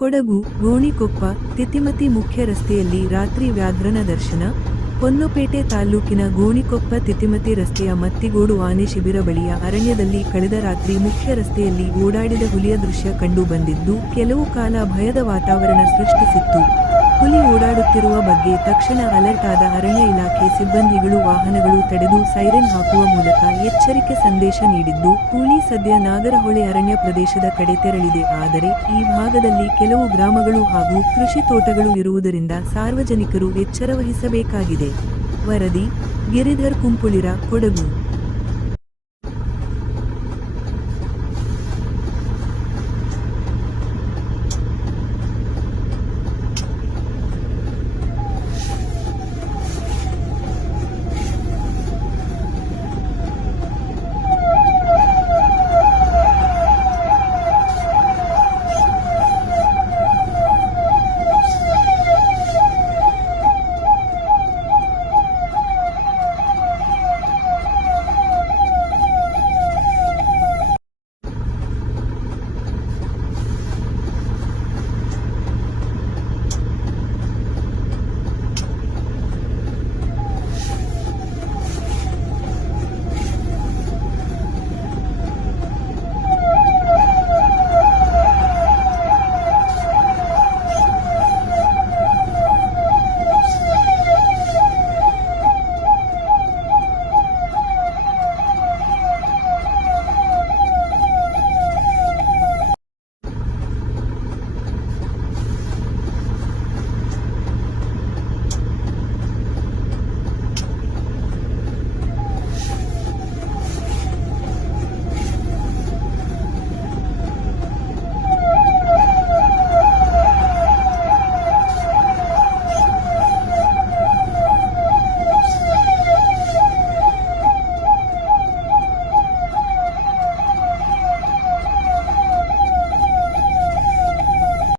ಕೊಡಗು, ಗೋಣಿಕೊಪ್ಪ, ತಿತಿಮತಿ ಮುಖ್ಯ ರಸ್ತೆಯಲ್ಲಿ ರಾತ್ರಿ ವ್ಯಾಘ್ರನ ದರ್ಶನ. ಹೊನ್ನಪೇಟೆ ತಾಲೂಕಿನ ಗೋಣಿಕೊಪ್ಪ ತಿತಿಮತಿ ರಸ್ತೆಯ ಮತ್ತಿಗೋಡು ಆನೆ ಶಿಬಿರ ಬಳಿಯ ಅರಣ್ಯದಲ್ಲಿ ಕಳೆದ ರಾತ್ರಿ ಮುಖ್ಯ ರಸ್ತೆಯಲ್ಲಿ ಓಡಾಡಿದ ಹುಲಿಯ ದೃಶ್ಯ ಕಂಡು ಬಂದಿದ್ದು, ಕೆಲವು ಕಾಲ ಭಯದ ವಾತಾವರಣ ಸೃಷ್ಟಿಸಿತ್ತು. ಓಡಾಡುತ್ತಿರುವ ಬಗ್ಗೆ ತಕ್ಷಣ ಅಲರ್ಟ್ ಆದ ಅರಣ್ಯ ಇಲಾಖೆ ಸಿಬ್ಬಂದಿಗಳು ವಾಹನಗಳು ತಡೆದು ಸೈರನ್ ಹಾಕುವ ಮೂಲಕ ಎಚ್ಚರಿಕೆ ಸಂದೇಶ ನೀಡಿದ್ದು, ಹುಲಿ ಸದ್ಯ ನಾಗರಹೊಳೆ ಅರಣ್ಯ ಪ್ರದೇಶದ ಕಡೆ ತೆರಳಿದೆ. ಆದರೆ, ಈ ಭಾಗದಲ್ಲಿ ಕೆಲವು ಗ್ರಾಮಗಳು ಹಾಗೂ ಕೃಷಿ ತೋಟಗಳು ಇರುವುದರಿಂದ ಸಾರ್ವಜನಿಕರು ಎಚ್ಚರ ವಹಿಸಬೇಕಾಗಿದೆ. ವರದಿ, ಗಿರಿಧರ್ ಕುಂಪುಳಿರ, ಕೊಡಗು.